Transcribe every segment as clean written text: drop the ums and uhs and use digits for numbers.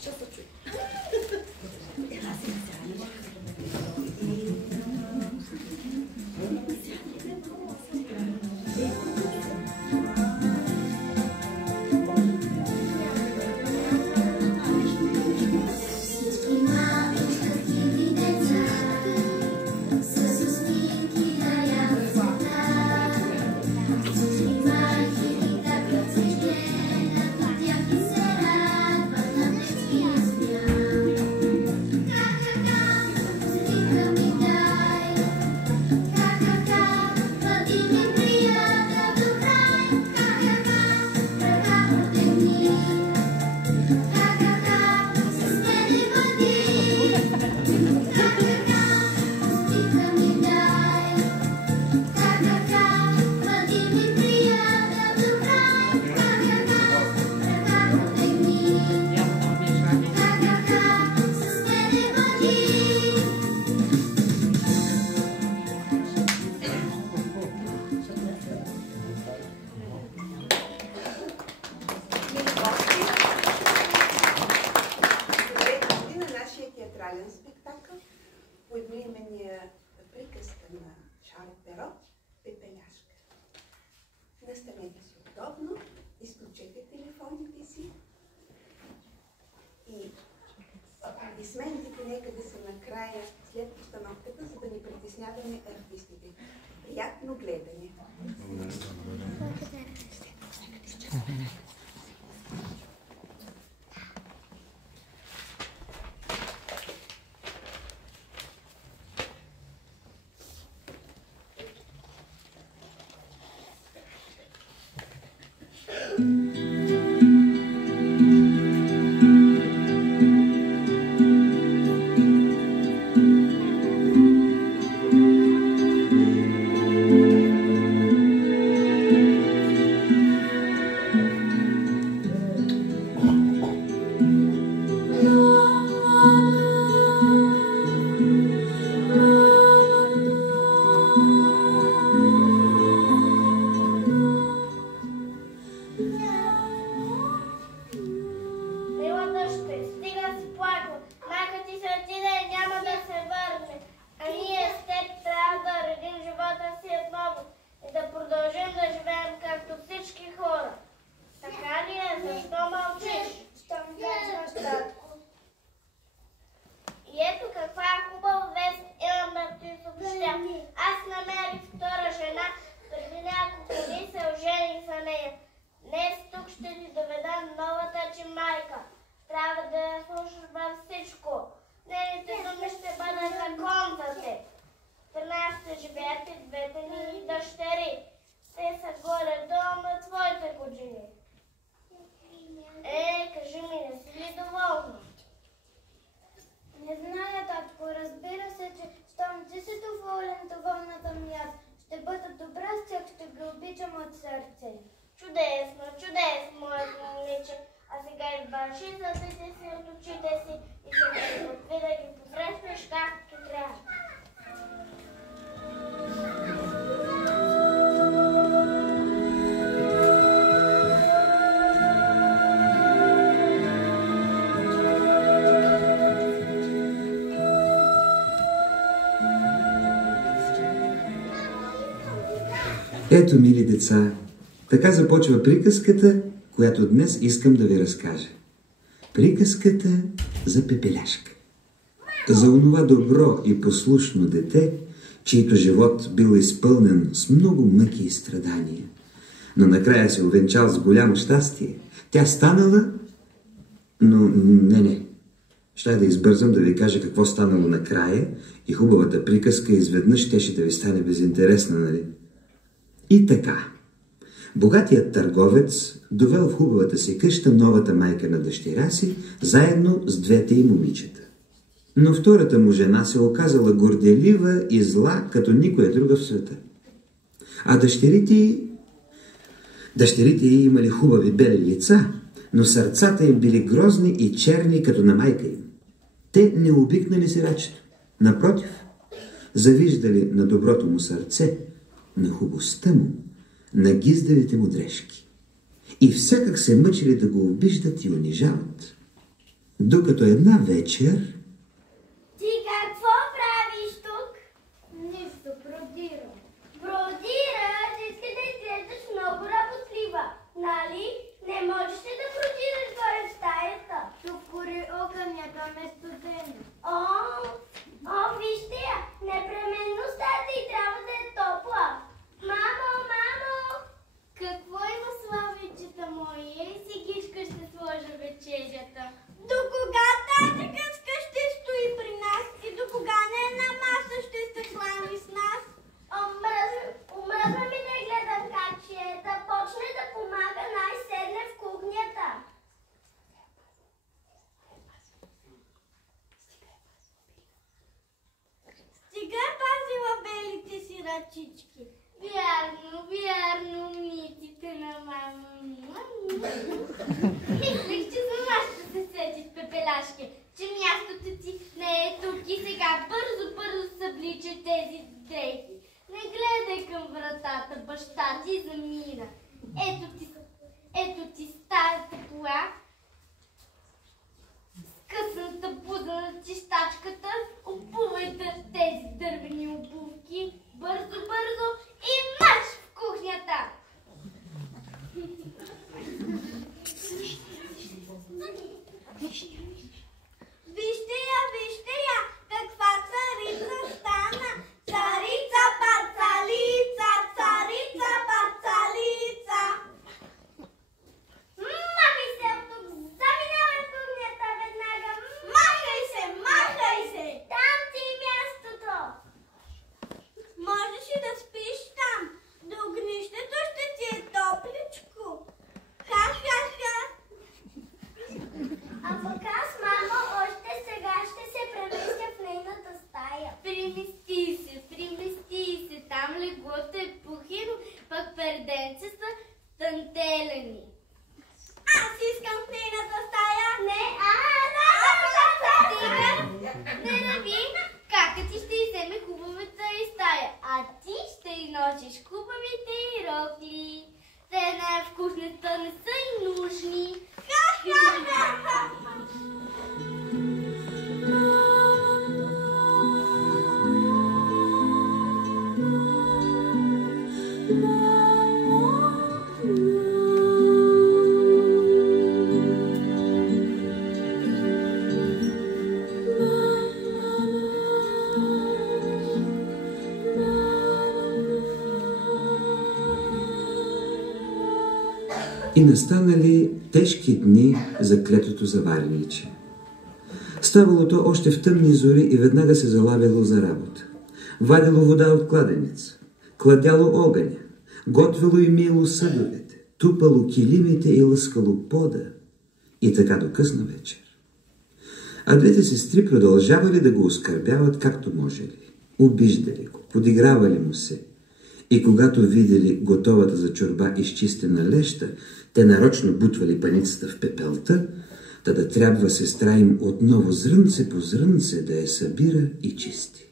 Ще се чуи. Настанете се удобно, изключете телефоните си и аплодисментите нека да са накрая след постановката, за да не притесняваме артистите. Приятно гледане! Ето, мили деца, така започва приказката, която днес искам да ви разкажа. Приказката за Пепеляшка. За онова добро и послушно дете, чийто живот бил изпълнен с много мъки и страдания, но накрая се увенчал с голямо щастие. Тя станала, но не. Ще да избързам да ви кажа какво станало накрая и хубавата приказка изведнъж щеше да ви стане безинтересна, нали? И така, богатият търговец довел в хубавата си къща новата майка на дъщеря си, заедно с двете й момичета. Но втората му жена се оказала горделива и зла, като никоя друга в света. А дъщерите й имали хубави бели лица, но сърцата им били грозни и черни, като на майка им. Те не обикнали сирачето. Напротив, завиждали на доброто му сърце, на хубостта му, на гиздавите му дрежки. И всякак се мъчили да го обиждат и унижават. Докато една вечер... Ти какво правиш тук? Нищо, бродирам. Бродираш? Иска да изглеждаш много работлива, нали? Не можеш ли да бродираш горе в стаята? Тук гори огъня, там е студено. О, вижте я! Непременно стаята и трябва да е топла. Мамо, мамо! Какво има, Славичета моя? И си гишка ще сложа вечерята. До кога тази къска ще стои при нас и до кога не една маса ще се храни с нас? Омръзна ми да гледам как ще е, да почне да помага най-седне в кухнята. Стига е пазила белите си ръчички. Вярно, вярно, умниците на мама. Мислех, че сама ще се сетиш, Пепеляшке, че мястото ти не е тук и сега бързо съблича тези дрехи. Не гледай към вратата, баща ти замина. Ето ти старата кола, скъсната буза на чистачката, обувайте тези дървени обувки, бързо и марш в кухнята! Вижте я, каква царица стана! Царица, парцалица, царица, парцалица! Махай се от тук, заминавай в кухнята веднага! Махай се! Там ти е мястото! Можеш и да спиш там, до огнището ще ти е топличко. Ха-ха-ха! А пък аз, мамо, още сега ще се преместя в нейната стая. Примести се, там леглото е пухено, пък перденце са тантелени. Аз искам в нейната стая. Не, не раби, кака ти ще иземе хубавата и стая, а ти ще й носиш хубавите и рокли. Те в кухнята не са и нужни. И настанали тежки дни за клетото заварениче. Ставало то още в тъмни зори и веднага се залавяло за работа. Вадило вода от кладенеца, кладяло огъня, готвило и миело съдовете, тупало килимите и лъскало пода. И така до късна вечер. А двете сестри продължавали да го оскърбяват както можели. Обиждали го, подигравали му се. И когато видели готовата за чорба изчистена леща, те нарочно бутвали паницата в пепелта, та да трябва сестра им отново зрънце по зрънце да я събира и чисти.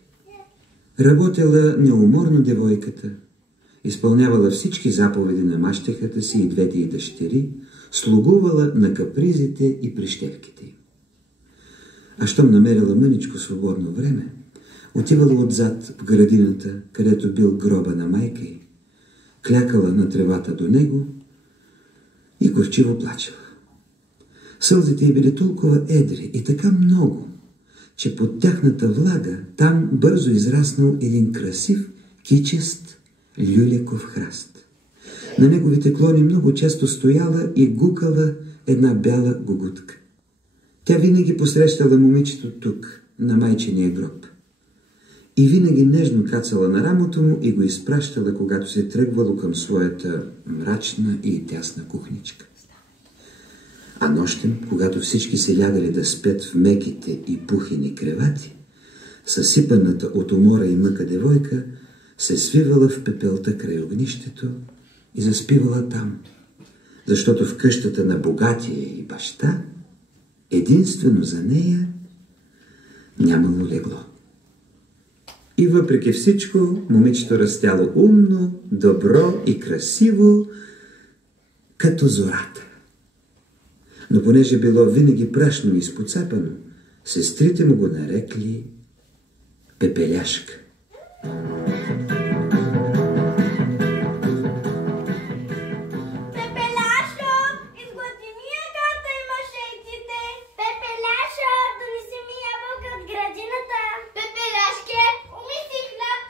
Работела неуморно девойката, изпълнявала всички заповеди на мащехата си и двете й дъщери, слугувала на капризите и прищевките им. А щом намерила мъничко свободно време, отивала отзад в градината, където бил гроба на майка й, клякала на тревата до него и горчиво плачела. Сълзите й били толкова едри и така много, че под тяхната влага там бързо израснал един красив, кичест, люлеков храст. На неговите клони много често стояла и гукала една бяла гугутка. Тя винаги посрещала момичето тук, на майчиния гроб. И винаги нежно кацала на рамото му и го изпращала, когато се тръгвало към своята мрачна и тясна кухничка. А нощем, когато всички се лягали да спят в меките и пухени кревати, съсипаната от умора и мъка девойка се свивала в пепелта край огнището и заспивала там, защото в къщата на богатия и баща единствено за нея нямало легло. И въпреки всичко, момичето растяло умно, добро и красиво, като зората. Но понеже било винаги прашно и изпоцапано, сестрите му го нарекли Пепеляшка. Пепеляшо, изглади ми ягата и мъжетите. Пепеляшо, донеси ми ябълка от градината. Пепеляшке, умиси хляб.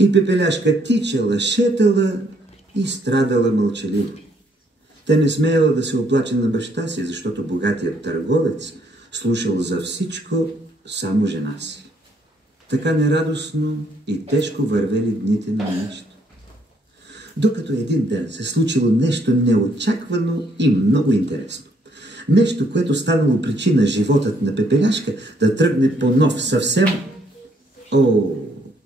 И Пепеляшка тичала, шетала и страдала мълчаливо. Тя не смеяла да се оплаче на баща си, защото богатият търговец слушал за всичко само жена си. Така нерадостно и тежко вървели дните на момичето. Докато един ден се случило нещо неочаквано и много интересно. Нещо, което станало причина животът на Пепеляшка да тръгне по нов съвсем...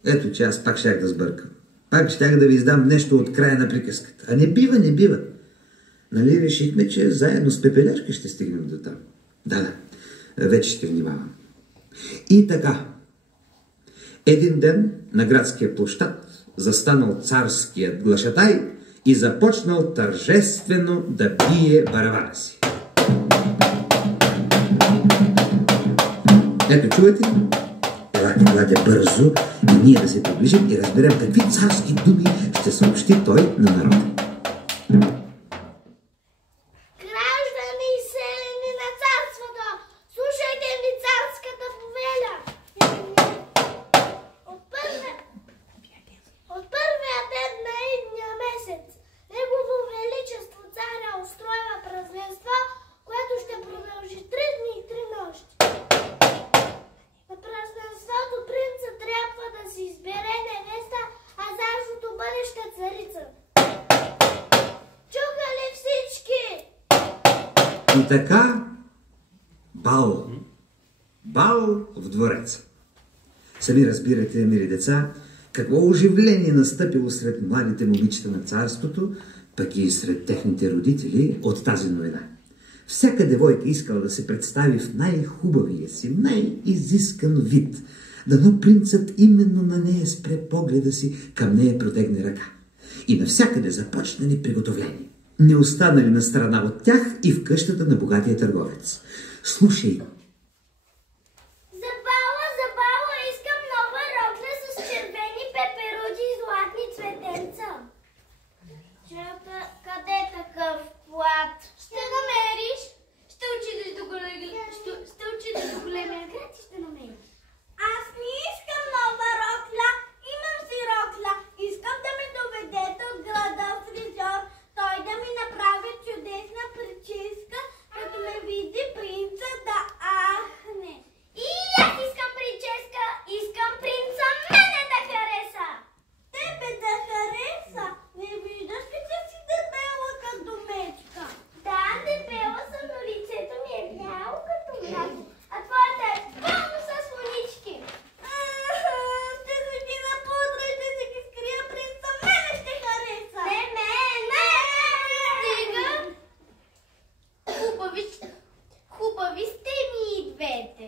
Ето, че аз пак щях да сбъркам. Пак щях да ви издам нещо от края на приказката. А не бива, не бива. Нали решихме, че заедно с Пепеляшка ще стигнем до там? Да, вече ще внимавам. И така. Един ден на градския площад застанал царският глашатай и започнал тържествено да бие барабана си. Ето, чувате ли? Елате бързо и ние да се приближим и разберем какви царски думи ще съобщи той на народа. Граждани и селени на царството, слушайте ми царската повеля. От първия ден на идния месец Негово Величество царя устройва празненство, което ще продължи 3 дни и 3 нощи. На празненството принца трябва да си избере невеста, а царството бъдеща царица. Чуха ли всички? И така, бал. Бал в двореца. Сами разбирате, мили деца, какво оживление настъпило сред младите момичета на царството, пък и сред техните родители от тази новина. Всяка девойка искала да се представи в най-хубавия си, най-изискан вид. Дано принцът именно на нея спре погледа си, към нея протегне ръка. И навсякъде започнали приготовления. Не останали на страна от тях и в къщата на богатия търговец. Слушай. За бала искам нова рокля с червени пеперуди и златни цветенца. Къде е такъв плат? Ще намериш. Ще отидеш до големия град и ще намериш. Аз не искам нова рокля. Имам си рокля. Искам да ми доведете от града фризьор. Той да ми направи чудесна прическа, като ме види принца да ахне. И аз искам прическа. Искам принца мене да хареса. Тебе да хареса? Не виждаш ли, че си дебела като мечка? Да, дебела съм, но лицето ми е бяло като мляко, а твоята е пълно с слонички. Ще се ги напудра и ще си ги скрия, принца мене ще хареса. Не, стига. Хубави сте ми и двете.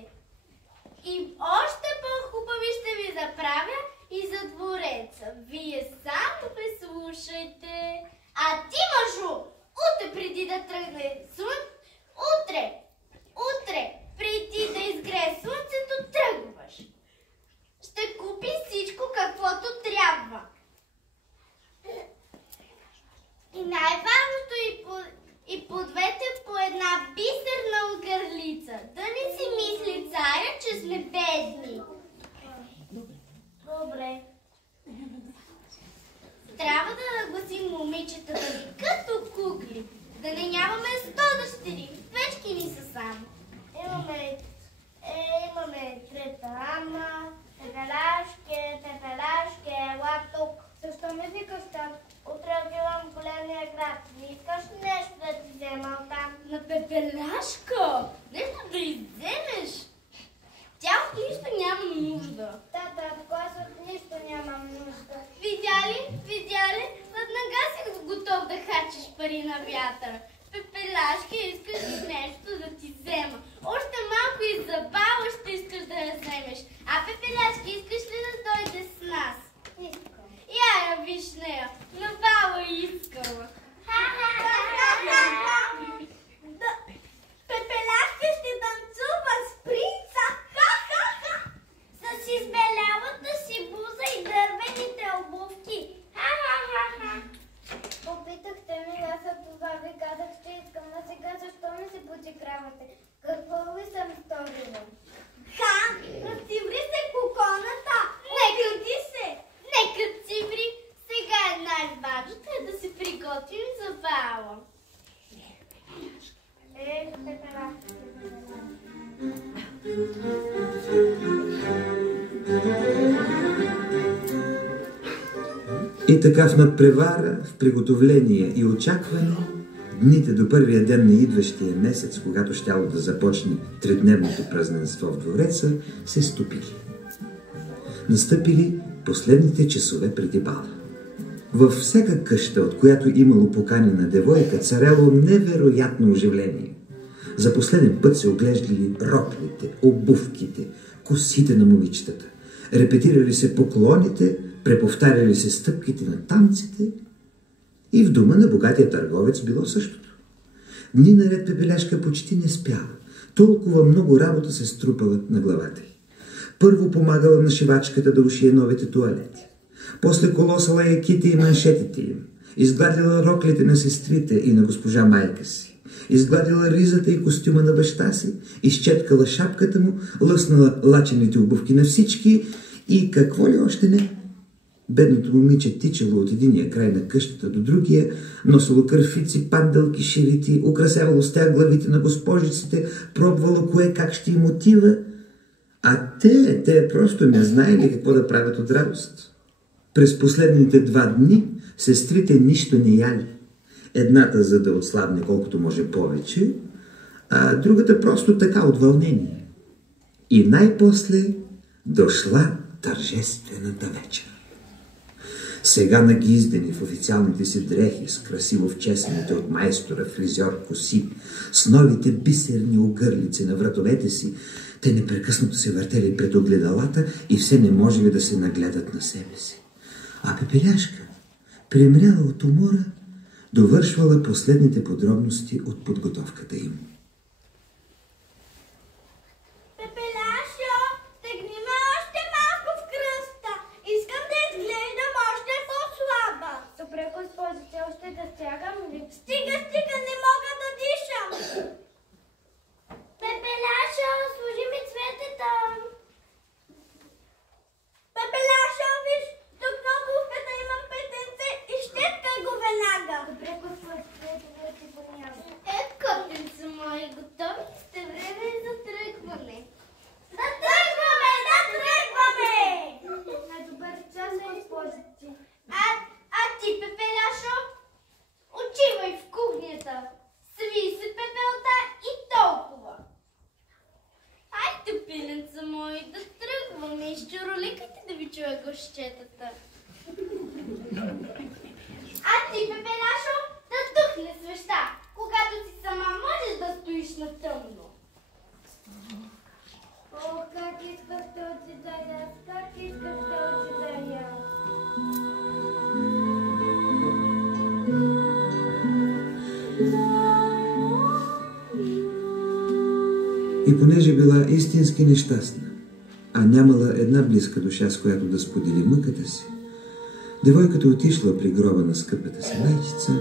И още по-хубави ще ви заправя и за двореца. Вие само ме слушайте. А ти, мъжу, утре преди да тръгне утре преди да изгрее слънцето, тръгваш. Ще купи всичко, каквото трябва. И най-важното и подвете по една бисерна озгърлица. Да не си мисли царя, че сме бедни. Добре. Трябва да нагласим момичетата ви като кукли. Да не нямаме 100 дъщери. Свечки ни са само. Имаме трета ама, тепелашке, ела тук. Защо ме викаш там? Утре отивам в големия град. Не искаш нещо да ти взема оттам? На Пепеляшка? Нещо да изземеш? Тя от нищо няма нужда. Тата, аз от нищо нямам нужда. Видя ли? Веднага си готов да хачиш пари на вятъра. Какво ли съм сторила? Ха! Разциври се коконата! Нека ти се! Нека циври! Сега най-важното е да се приготвим за бала. И така в надпревара, в приготовление и очакване, дните до първия ден на идващия месец, когато щяло да започне тридневното празненство в двореца, се стопили. Настъпили последните часове преди бала. Във всяка къща, от която имало поканена девойка, царяло невероятно оживление. За последен път се оглеждали роклите, обувките, косите на момичетата. Репетирали се поклоните, преповтаряли се стъпките на танците. И в дома на богатия търговец било същото. Дни наред Пепеляшка почти не спяла. Толкова много работа се струпала на главата й. Първо помагала на шивачката да ушие новите тоалети. После колосала яките и маншетите им. Изгладила роклите на сестрите и на госпожа майка си. Изгладила ризата и костюма на баща си. Изчеткала шапката му, лъснала лачените обувки на всички и какво ли още не. Бедното момиче тичало от единия край на къщата до другия, носило кърфици, панделки, ширити, украсявало с тях главите на госпожиците, пробвало кое как ще им отива. А те просто не знаели какво да правят от радост. През последните 2 дни сестрите нищо не яли. Едната за да отслабне колкото може повече, а другата просто така от вълнение. И най-после дошла тържествената вечер. Сега нагиздени в официалните си дрехи, с красиво вчесените от майстора фризьор коси, с новите бисерни огърлици на вратовете си, те непрекъснато се въртели пред огледалата и все не можели да се нагледат на себе си. А Пепеляшка, премряла от умора, довършвала последните подробности от подготовката им. Пепеляшо, стегни ме още малко в кръста. Искам да изглеждам още по-слаба. Добре, госпожице, още да стягам ли? Стига, не мога да дишам. Пепеляшо, служи ми цветета. Пепеляшо, виж, тук на обувката имам петенце и щеткай го веднага. Добре, госпожице, да ти понявам. Котенце мои, готови сте, време за тръгване. Да тръгваме! На добър час, госпожице. А ти, Пепеляшо, отивай в кухнята. Сви се пепелта и толкова. Айде, пиленца мои, да тръгваме. Изчуроликайте да ви чуя горщетата. А ти, Пепеляшо, да тухне свеща. Когато си сама можеш да стоиш на тъмно. О, как исках този да я, как исках този да я. И понеже била истински нещастна, а нямала една близка душа, с която да сподели мъката си, девойката отишла при гроба на скъпата си майчица,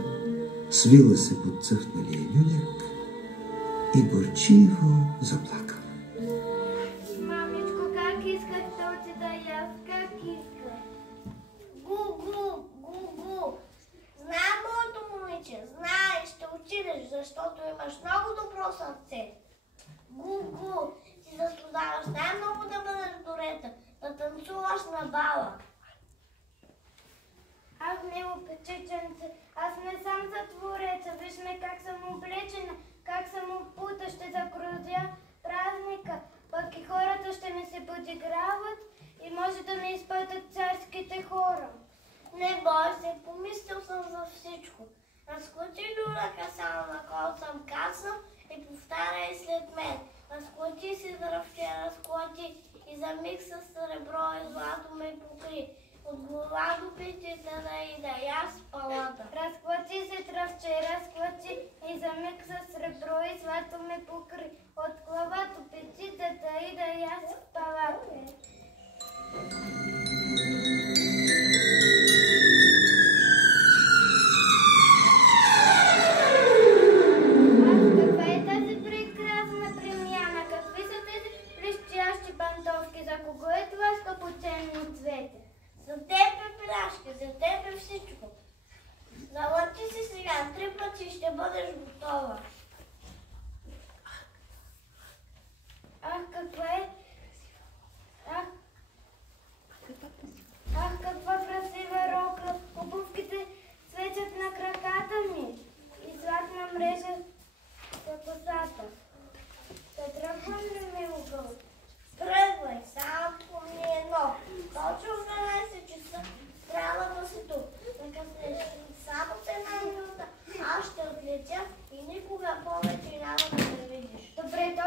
свила се под цъфналия люляк и горчиво заплакала. Мамичко, как исках този да яз, как исках? Гу-гу. Знам, моето момиче, знаеш, ще отидеш, защото имаш много добро сърце. Гу-гу, ти заслужаваш най-много да бъдеш дорета, да танцуваш на бала. Ах, мило печеченце, аз не съм за двореца, виж ме как съм облечена, как съм опута, ще загрузя празника, пък и хората ще ми се подиграват и може да ми изпътат царските хора. Не бой се, помислил съм за всичко. Разклати люляка само на кол съм казал и повтаряй след мен. Разклати си дръвче, разклати и за миг с сребро и злато ме покри. От глава до петите да я спалата. Разклати се дръвче, разклати и за миг с сребро и злато ме покри. От глава до петите да я спалата. Каква е тази прекрасна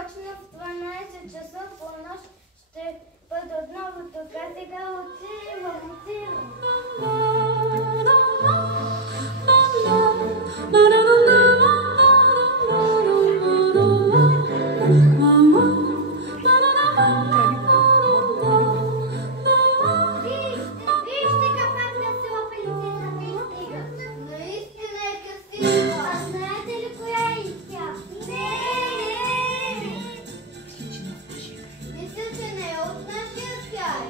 точно в 12 часа по нощ ще бъда отново тук. А сега отивам. Вижте каква красива принцеса пристига. Наистина е красива. А знаете ли коя е тя? Не! Мисля, че не е от нашия край.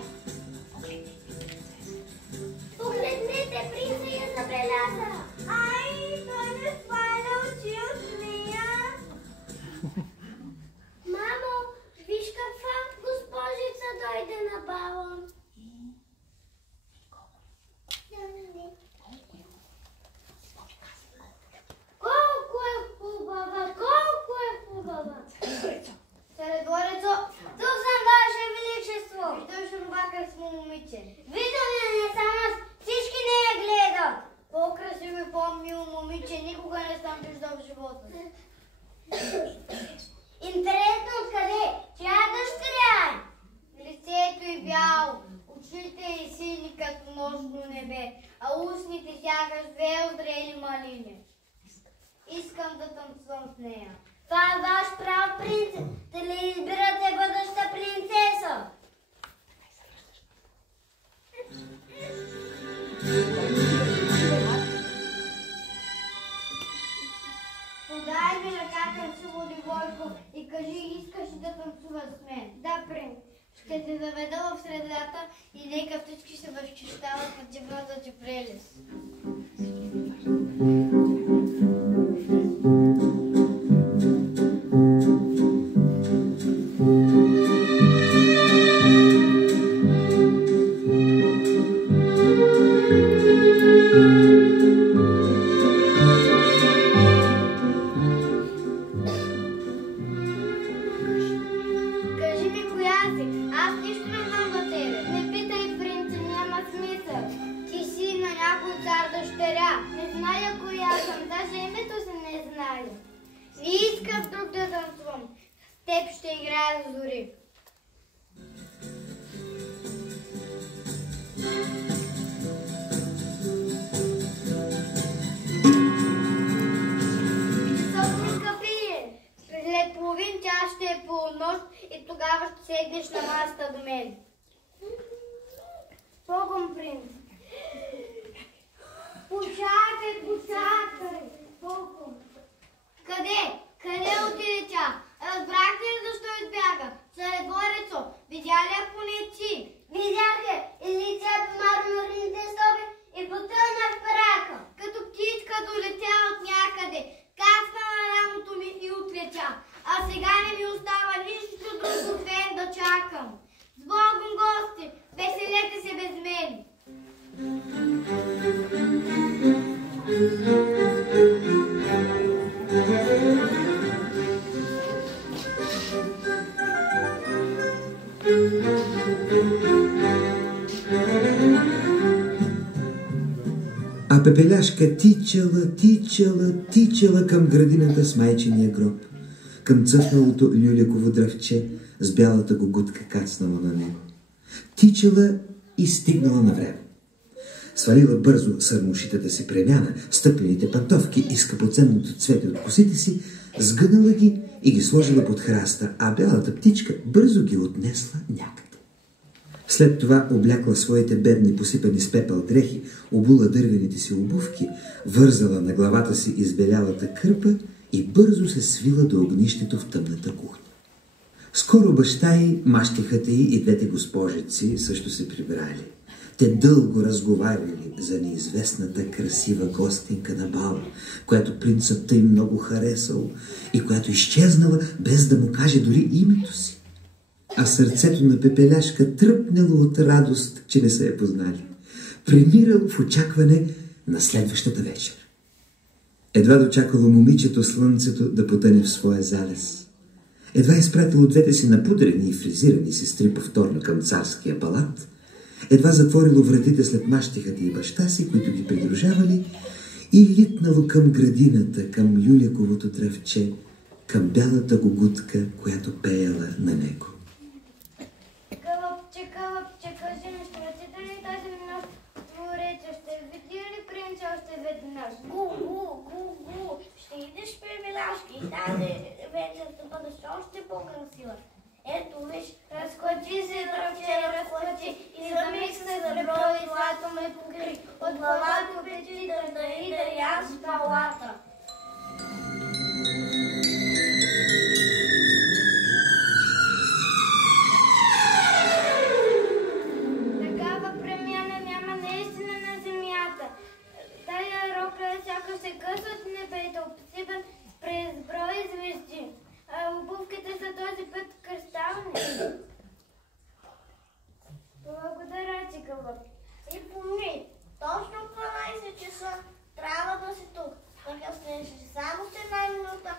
Погледнете, принца я забеляза. Ай, той не сваля очи от нея. Мамо, виж каква госпожица дойде на бала. Колко е хубава, колко е хубава! Царедворецо, тук съм, Ваше Величество! Виждаш това красиво момиче? Виждам я, не съм аз, всички не я гледат! По-красиво и по-мило момиче никога не съм виждал в живота си. Интересно откъде? Чия дъщеря е? Лицето й бяло, очите й сини като нощно небе, а устните сякаш две озрели малини. Искам да танцувам с нея. Това е ваш прав, принц. Дали избирате бъдеща принцеса? Подай ми ръка, красиво девойко, и кажи, искаш да танцуваш с мен? Да, принц. Ще те заведа в средата и нека всички се възхищават на дивната ти прелест. И тогава ще седнеш на масата до мен. Богом, принц. Почакай, почакай. Богом. Къде? Къде отиде тя? Разбрахте ли защо избяга? Царедворецо, видя ли я поне ти? Видях я и лице по мармурните стоби и потъна в праха. Като птичка долетя от някъде. Кацна на рамото ми и отлетя. А сега не ми остава нищо друго, освен да чакам. С Богом, гости! Веселете се без мен! А Пепеляшка тичала към градината с майчиния гроб, към цъфналото люляково дръвче с бялата гугутка кацнала на него. Тичала и стигнала на време. Свалила бързо сърмушитата си премяна, стъплените пантовки и скъпоценното цвете от косите си, сгънала ги и ги сложила под храста, а бялата птичка бързо ги отнесла някъде. След това облякла своите бедни, посипани с пепел дрехи, обула дървените си обувки, вързала на главата си избелялата кърпа и бързо се свила до огнището в тъмната кухня. Скоро баща й, мащихата й и двете госпожици също се прибрали. Те дълго разговаряли за неизвестната красива гостинка на бала, която принцът тъй много харесал и която изчезнала без да му каже дори името си. А сърцето на Пепеляшка тръпнало от радост, че не са я познали. Премирал в очакване на следващата вечер. Едва дочакало момичето слънцето да потъне в своя залез. Едва изпратило двете си напудрени и фризирани сестри повторно към царския палат. Едва затворило вратите след мащихата и баща си, които ги придружавали, и литнало към градината, към люляковото дръвче, към бялата гугутка, която пеяла на него. Кълъпче, кълъпче, кажи ми, ще въртите ли тази нощ двореца? Ще види ли принца още веднъж? Гу-гу, гу-гу, ще идеш при Милашки и тази вечер да бъдеш още по-красива. Ето виж, разклати се, дръвче, разклати и за миг се сребро и злато ме покри. От глава до пети да ида и аз в палата. Такава премяна няма наистина на земята. Тая рокля сякаш се къса от небето, обсипан с безброй звезди. А обувките са този път кристални. Благодаря ти, Кълъп. И помни, точно в 12 часа трябва да си тук. Закъснеш само с една минута,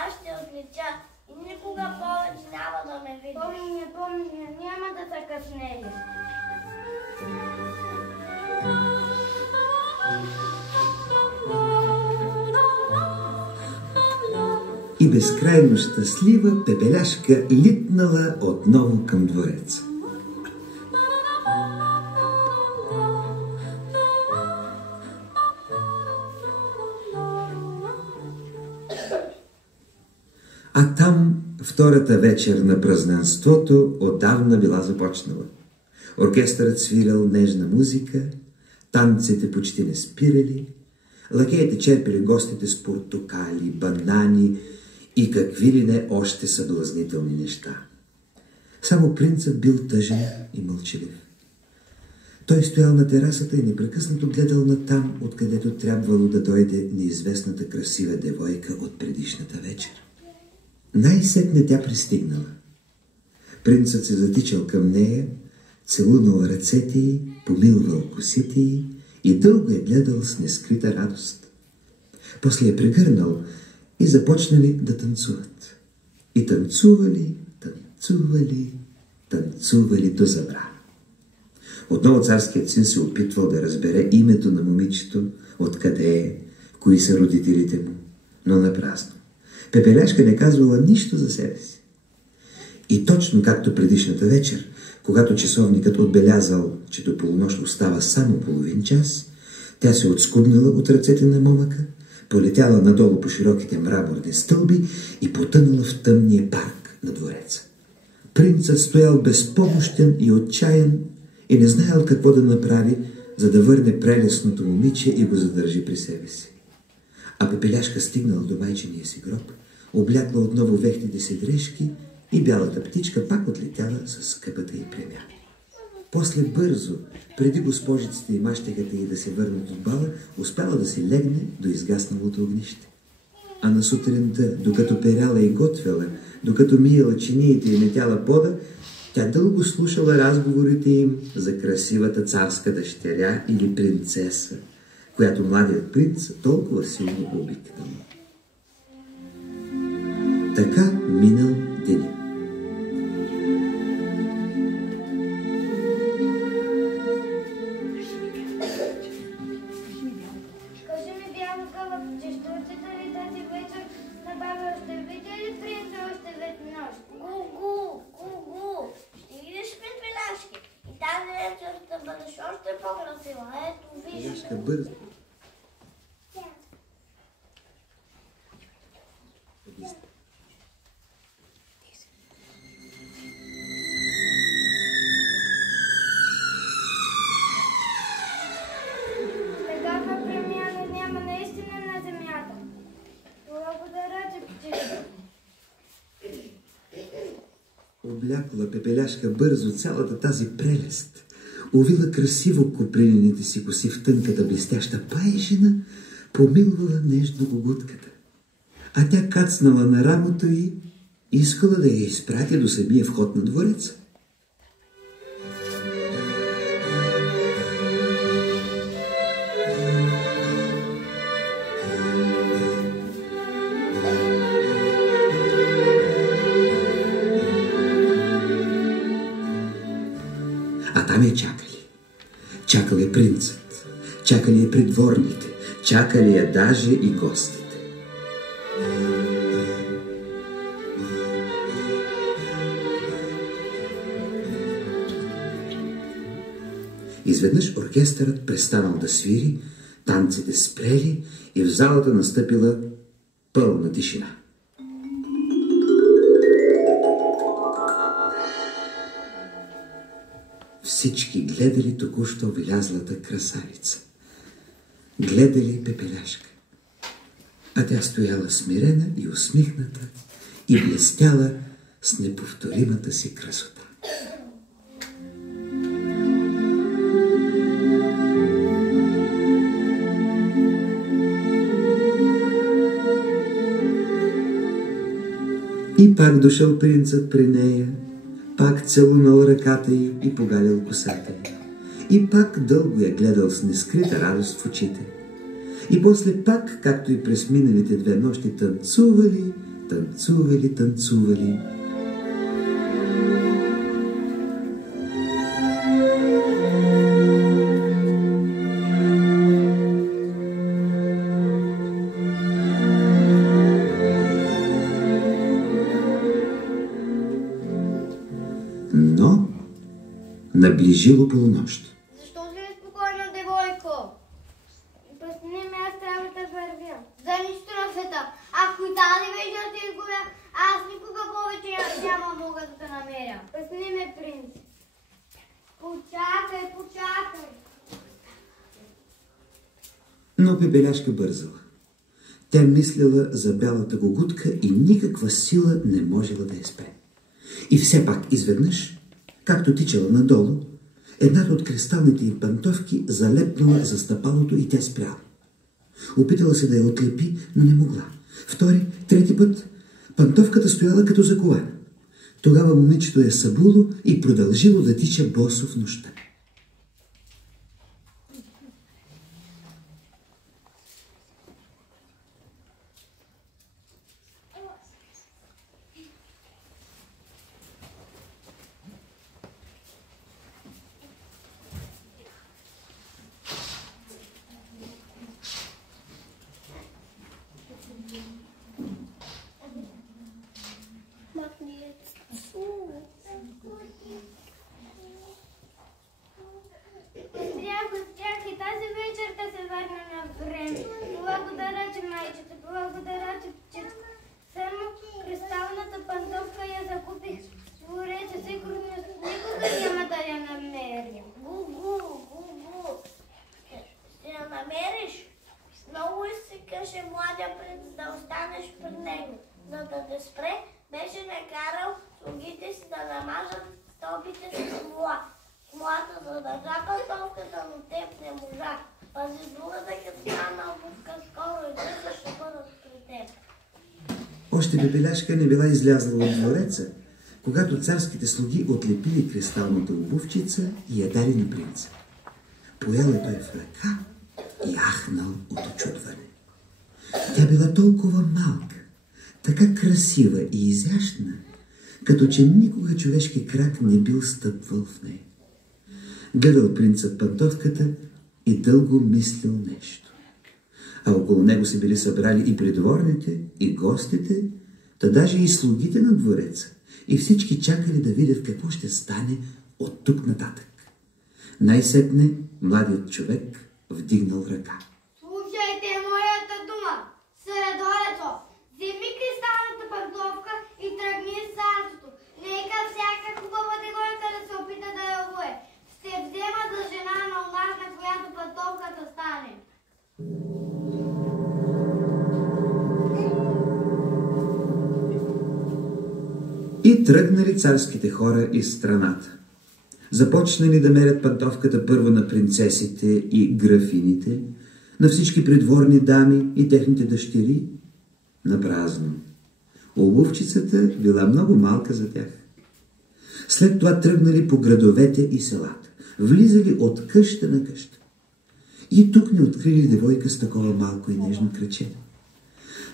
аз ще отлетя и никога повече няма да ме видиш. Помня, няма да закъснея. И безкрайно щастлива Пепеляшка литнала отново към двореца. А там втората вечер на празненството отдавна била започнала. Оркестърът свирал нежна музика, танците почти не спирали, лакеите черпили гостите с портокали, банани и какви ли не още съблазнителни неща. Само принцът бил тъжен и мълчалив. Той стоял на терасата и непрекъснато гледал натам, откъдето трябвало да дойде неизвестната красива девойка от предишната вечер. Най-сетне тя пристигнала. Принцът се затичал към нея, целунал ръцете й, помилвал косите й и дълго я гледал с нескрита радост. После я прегърнал и започнали да танцуват. И танцували, танцували, танцували до забрана. Отново царският син се опитвал да разбере името на момичето, откъде е, кои са родителите му, но напразно. Пепеляшка не казвала нищо за себе си. И точно както предишната вечер, когато часовникът отбелязал, че до полунощ остава само половин час, тя се отскубнала от ръцете на момъка, полетяла надолу по широките мраморни стълби и потънала в тъмния парк на двореца. Принцът стоял безпомощен и отчаян и не знаел какво да направи, за да върне прелесното момиче и го задържи при себе си. А Пепеляшка стигнала до майчиния си гроб, облякла отново вехтите си дрежки и бялата птичка пак отлетяла с скъпата й премяна. После бързо, преди госпожиците и мащехата й да се върнат от бала, успяла да си легне до изгасналото огнище. А на сутринта, докато перяла и готвяла, докато миела чиниите и метяла пода, тя дълго слушала разговорите им за красивата царска дъщеря или принцеса, която младият принц толкова силно обикнал. Така минал деня. Кажи ми, бяло Кълъпче, ще отида ли тази вечер на баба? Ще видя ли принца още веднъж? Гу-гу, гу-гу, ще идеш пред Пепеляшки и тази вечер ще бъдеш още по-красива. Ето, виж. Пепеляшка бързо. Такава премяна няма наистина на земята. Благодаря ти, птичко. Облякла Пепеляшка бързо цялата тази прелест, увила красиво копринените си коси в тънката блестяща паежина, помилвала нежно гугутката. А тя кацнала на рамото й и искала да я изпрати до самия вход на двореца. А там я чакали. Чакал я принцът, чакали я придворните, чакали я даже и гостите. Изведнъж оркестърът престанал да свири, танците спрели и в залата настъпила пълна тишина. Всички гледали току-що влязлата красавица. Гледали Пепеляшка. А тя стояла смирена и усмихната и блестяла с неповторимата си красота. И пак дошъл принцът при нея, пак целунал ръката й и погалил косата й. И пак дълго я гледал с нескрита радост в очите. И после пак, както и през миналите 2 нощи, танцували, танцували, танцували. Но наближило полунощ. Защо си неспокойна, девойко? Престани ме, аз трябва да вървя. За нищо на света. Ако и тази вечер ти изгубя, аз никога повече няма мога да те намеря. Престани ме, принц. Почакай, почакай. Но Пепеляшка бързала. Тя мислила за бялата гугутка и никаква сила не можела да я спре. И все пак изведнъж, както тичала надолу, едната от кристалните й пантовки залепнала за стъпалото и тя спряла. Опитала се да я отлепи, но не могла. Втори, трети път пантовката стояла като закована. Тогава момичето я събуло и продължило да тича босо в нощта. Успях и тази вечер да се върна на време. Благодаря, че майчета, благодаря, че само кристалната пантовка я закупих. Дворете, сигурно никога няма да я намеря. Гу-гу. Ще я намериш? Много искаше младия принц да останеш при него. За да те спре, беше накарал слугите си да намажат стълбите си с смола. Смолата задържа пантовката, но теб не можа. Пази другата кристална обувка, скоро и двете ще бъдат при теб. Още Пепеляшка не била излязла от двореца, когато царските слуги отлепили кристалната обувчица и я дали на принца. Поел е той в ръка и ахнал от очудване. Тя била толкова малка, така красива и изящна, като че никога човешки крак не бил стъпвал в нея. Гледал принцът пантовката и дълго мислил нещо. А около него се били събрали и придворните, и гостите, та даже и слугите на двореца, и всички чакали да видят какво ще стане от тук нататък. Най-сетне младият човек вдигнал ръка. Слушайте моята дума, средорето, вземи кристалната пантовка и тръгни с царството. Нека всяка хубава девойка да се опита да я обуе. Ще взема за жена на онази, на която пантовката стане. И тръгнали царските хора из страната. Започнали да мерят пантовката първо на принцесите и графините, на всички придворни дами и техните дъщери, на празно. Обувчицата била много малка за тях. След това тръгнали по градовете и селата, влизали от къща на къща. И тук не открили девойка с такова малко и нежно краче.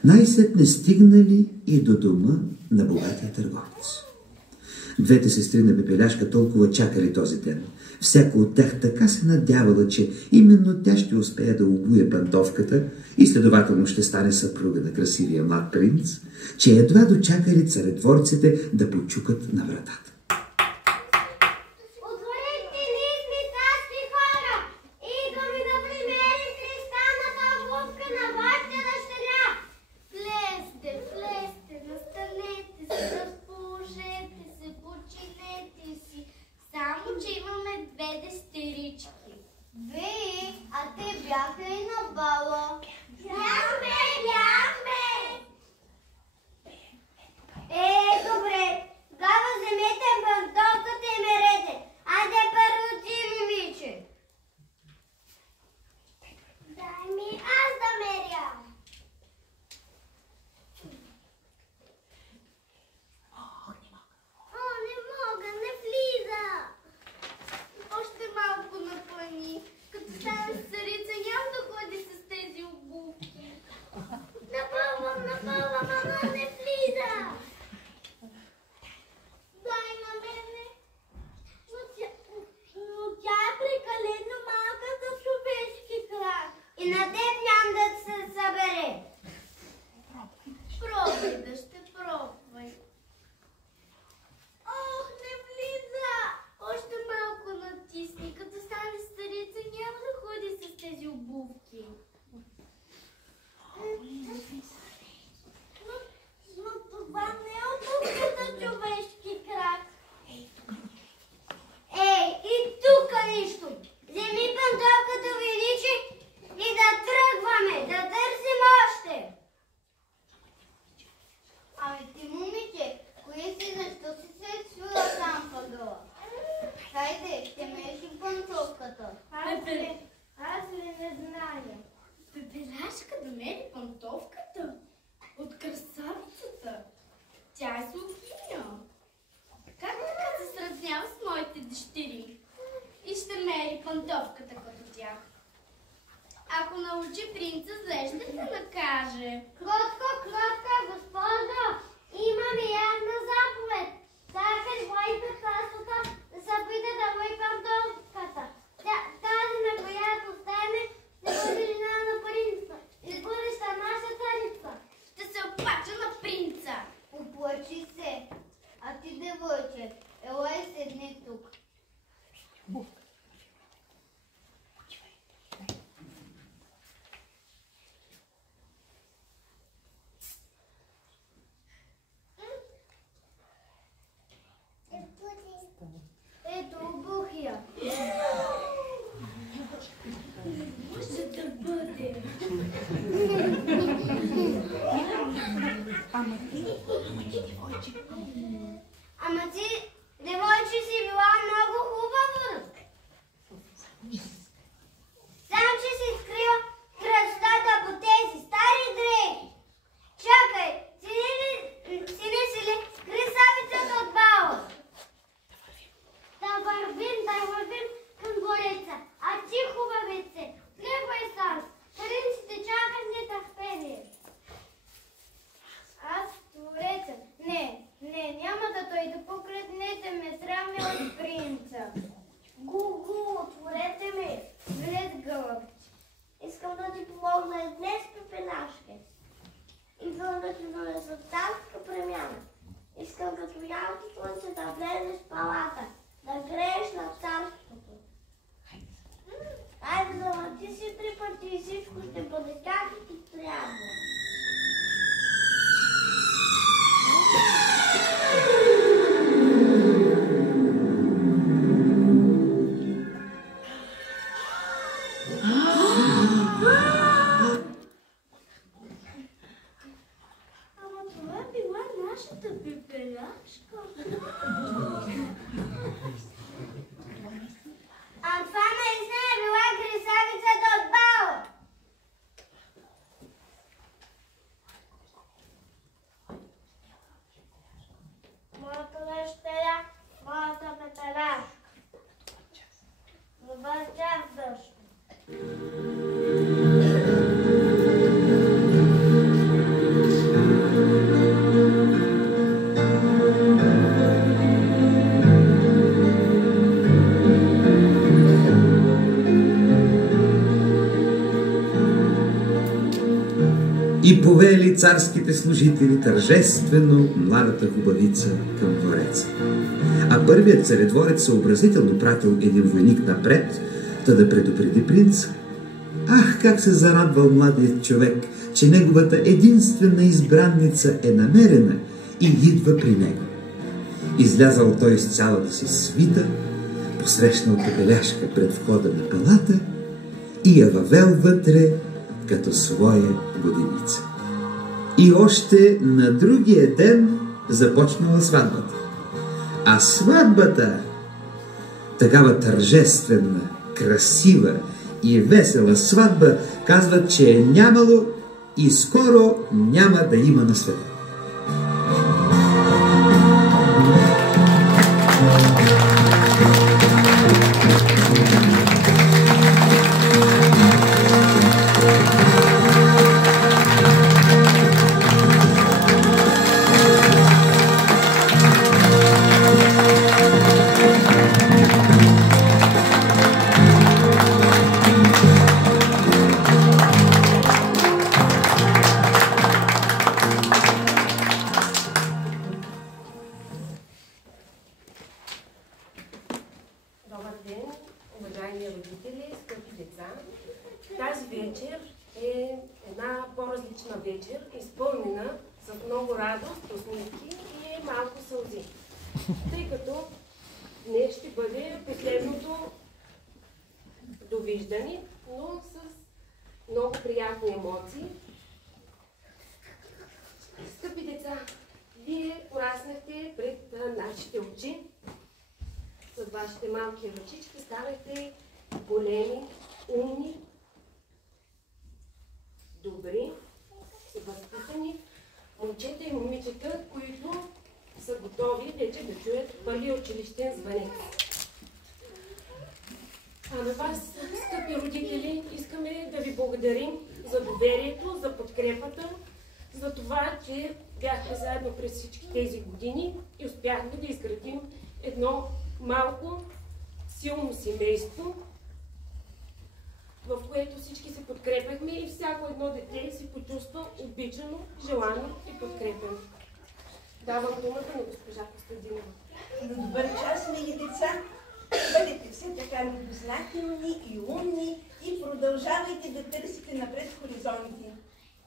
Най-сетне стигнали и до дома на богатия търговец. Двете сестри на Пепеляшка толкова чакали този ден. Всяко от тях така се надявала, че именно тя ще успее да обуе пантовката и следователно ще стане съпруга на красивия млад принц, че едва дочакали царедворците да почукат на вратата. Отворете, ние сме царски хора! научи принца, зле ще се накаже. Кротко, госпожо, имам и една заповед. Чакай моите прасота да се опита да му ипам долката. Тази, на която стане, ще бъде жена на принца и бъдеща наша царица. Ще се оплача на принца. Оплачи се. А ти, девойче, елай седни тук. Ето, обухия. Може да бъде. Ама ти, девойче, си била много хубава. Сам че си скрил красотата по тези стари дрехи. Чакай, сине си ли красавицата от бала? Да вървим към двореца. А ти, хубавице, тръгвай сам. Принците чакат с нетърпение. Аз двореца? Не, няма да дойда. Погледнете ме, срам е от принца. Гу, отворете ми. Влез, гълъбче. Искам да ти помогна и днес, пепелашке. Искам да ти донеса царска премяна. Искам като ярко слънце да влезеш в палата, да грееш на царството. Айде, залати си 3 пъти и всичко ще бъде както ти трябва. Ама това е била нашата пепеляшка. А това наистина е била красавицата от бала. Моята дъщеря, моята пепелашка. Добър час, дъщеря. И повели царските служители тържествено младата хубавица към двореца. А първият царедворец съобразително пратил един войник напред, та да предупреди принца. Ах, как се зарадвал младият човек, че неговата единствена избранница е намерена и идва при него. Излязал той с цялата си свита, посрещнал пепеляшка пред входа на палата и я въвел вътре като своя годеница. И още на другия ден започнала сватбата. А сватбата, такава тържествена, красива и весела сватба, казват, че е нямало и скоро няма да има на света. Добър ден, уважаеми родители, скъпи деца. Тази вечер е една по-различна вечер, изпълнена с много радост, усмивки и малко сълзи. Тъй като днес ще бъде последното довиждане, но с много приятни емоции. Скъпи деца, вие пораснахте пред нашите очи. С вашите малки ръчички станахте големи, умни, добри и възпитани момчета и момичета, които са готови вече да чуят първия училищен звънец. А на вас, скъпи родители, искаме да ви благодарим за доверието, за подкрепата, за това, че бяхме заедно през всички тези години и успяхме да изградим едно малко, силно семейство, в което всички се подкрепяхме и всяко едно дете се почувства обичано, желано и подкрепено. Давам думата на госпожа Костадинова. На добър час, мили деца! Бъдете все така любознателни и умни и продължавайте да търсите напред хоризонти.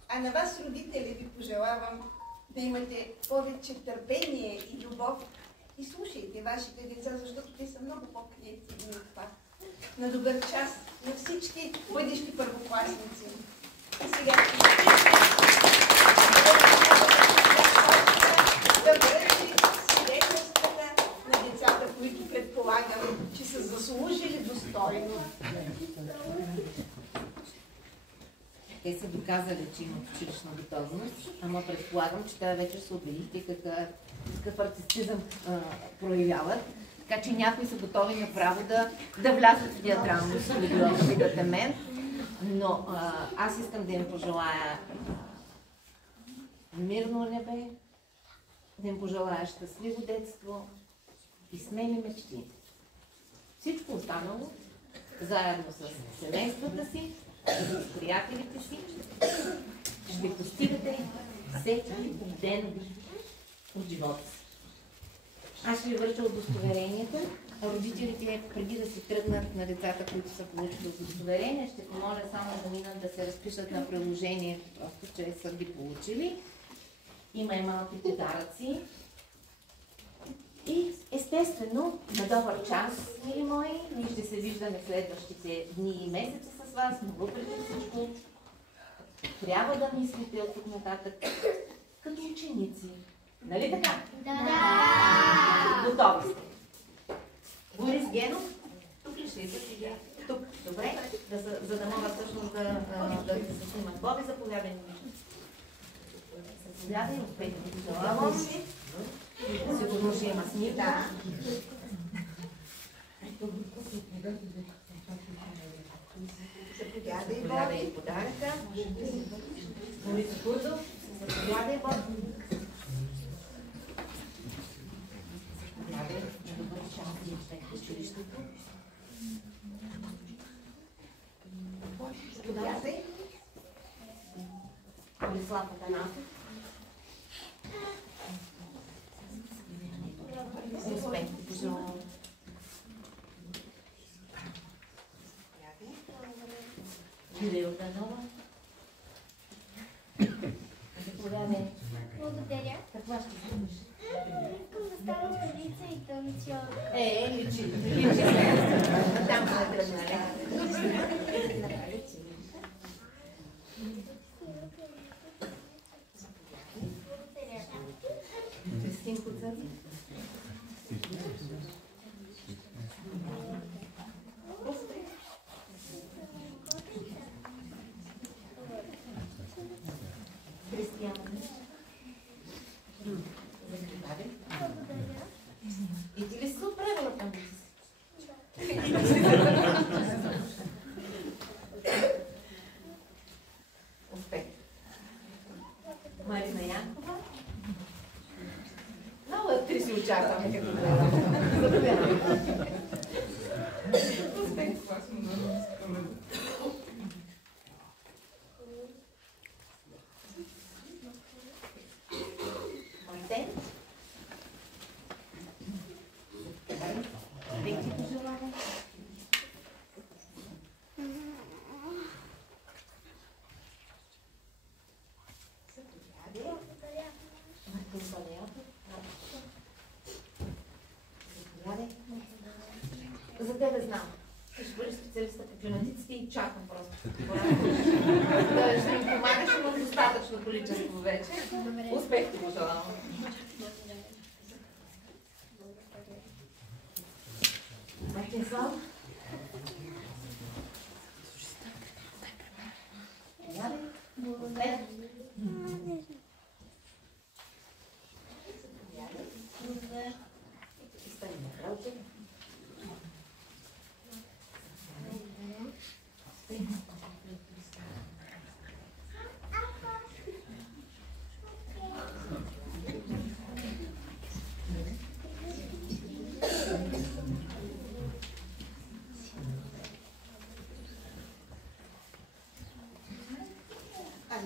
А на вас, родители, ви пожелавам да имате повече търпение и любов и слушайте вашите деца, защото те са много по-креативни от това. На добър час на всички бъдещи първокласници. И сега да връчи свидетелствата на децата, които предполагам, че са заслужили достойно. Те са доказали, че имат училищна готовност, ама предполагам, че тази вечер се убедихте какъв артистизъм проявяват. Така че някои са готови направо да влязат в театрално студио, да видите мен. Но аз искам да им пожелая мирно небе, да им пожелая щастливо детство и смели мечти. Всичко останало, заедно с семействата си, с приятелите си, ще постигате всеки ден от живота си. Аз ще ви връча удостоверенията, а родителите, преди да си тръгнат на децата, които са получили удостоверения, ще помоля само да минат да се разпишат на приложението, просто че са ги получили. Има и малки подаръци. И естествено, на добър час, мили мои, ние ще се виждаме следващите дни и месеци с вас, но въпреки всичко трябва да мислите от тук нататък като ученици. Нали така? Да! Готови сте. Борис Генов, тук ли ще идете? Тук, добре, за да могат всъщност да се снимат. Боби, заповядай. Заповядай, успейте да желавам. Сигурно ще има снимка. Заповядай и подаръка. Борис Курдов, заповядай, Боби. Училището. Заповядай. Борислав Атанасов. Успех ти пожелавам. Юлия Йорданова. Заповядай. Благодаря. Каква ще бъдеш? Искам да стана певица и танцорка. Личи. Там сме тръгнали. Кристин Куцев. Кристиан. И ти ли си отправила там? Успех. Марина Янкова. Много актриси очакваме като гледам. Успех. Мартен. Веки пожелавам. Мартин Балеятов. За тебе знам. Ти ще бъдеш специалиста по климатиците и чакам просто. Ще ми помагаш, имам достатъчно количество вече. Успех ти пожелавам. Мартин Слав. Благодаря.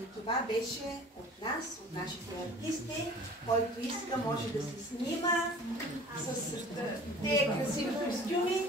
И това беше от нас, от нашите артисти. Който иска, може да се снима с тези красиви костюми.